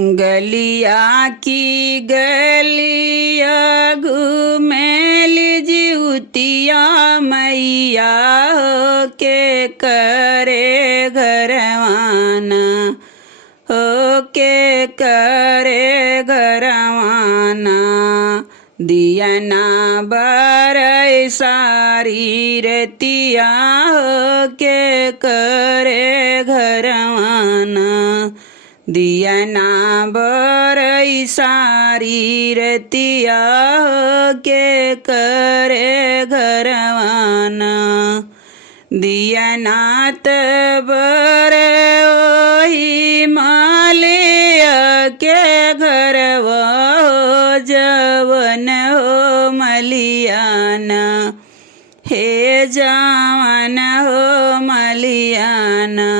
गलिया की गलिया घूमेली जिउतिया मैया हो के करे घरवाना हो के करे घरवाना दियना बरई सारी रतिया हो के करे घरवाना दियना बरई सारी रतिया हो के करे घरवाना दियना बर ओही मालिया के घरवा हो जवन हो मलियाना हे जवन हो मलियाना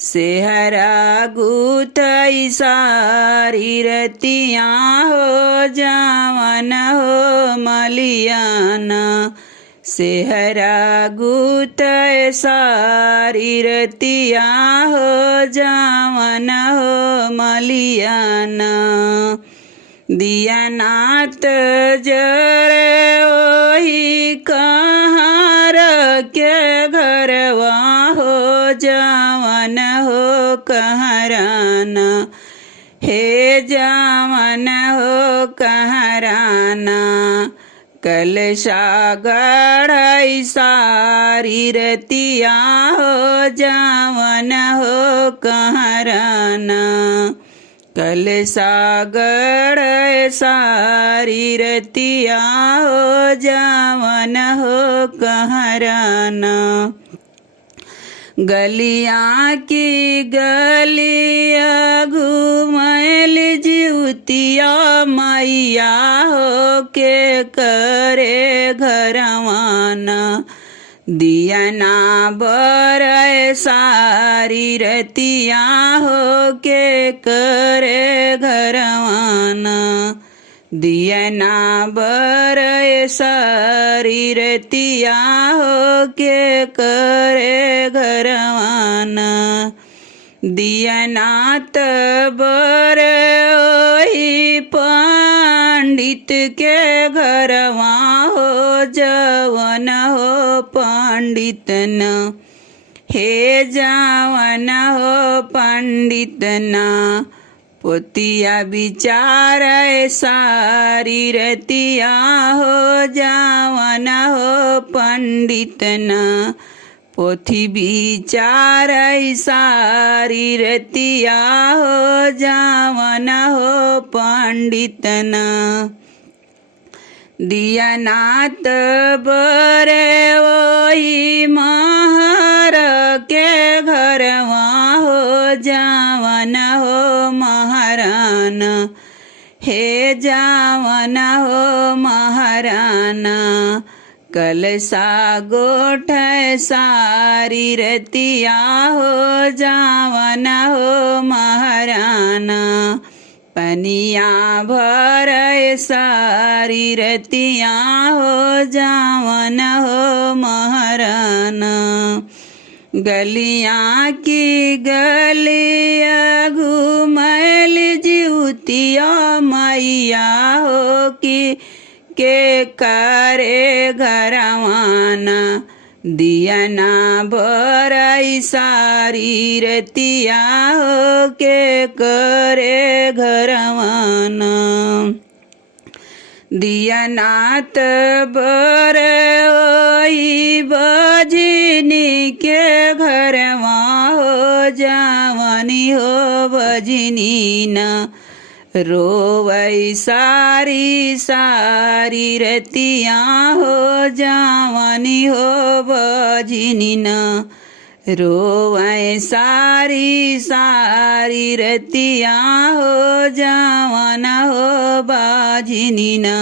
सेहरा गुथई सारी रतिया हो जवन हो मलियाना सेहरा गुथई सारी रतिया हो जवन हो मलियाना दियनात जरे ओही कहाँ के घरवा हो जवन हो कहराना हे जवन हो कहराना कलशा गढ़ई सारी रतिया हो जवन हो कहराना कलशा गढ़ई सारी रतिया हो जवन हो कहराना गलिया की गलिया घूमल जिउतिया मैया हो के करे घरवाना दियना बरई सारी रतिया हो के करे घरवाना दियना बरई सारी रतिया हो के करे घरवाना दियना बर ओही पंडित के घरवा हो जवन हो पंडित न हे जवन हो पंडित न पोतिया विचार सारी रतिया हो जवन हो पंडित न पोथी विचार सारी रतिया हो जवन हो पंडित न दियनात बरे ओही महर के घरवा हो जवन हो महाराना हे जवन हो महाराना कलशा गोठ सारी रतिया हो जवन हो महाराना पनिया भर सारी रतिया हो जवन हो महाराना गलिया की गलिया घूमल जिउतिया मैया हो कि के करे घरवाना दियना बरई सारी रतिया हो के करे घरवाना दियनात बर ओही बजनी के घरवा हो जवनी हो बजनी ना रोवई सारी सारी रतिया हो जवनी हो बजनी ना रोवई सारी सारी रतिया हो जवन हो बाजनी ना।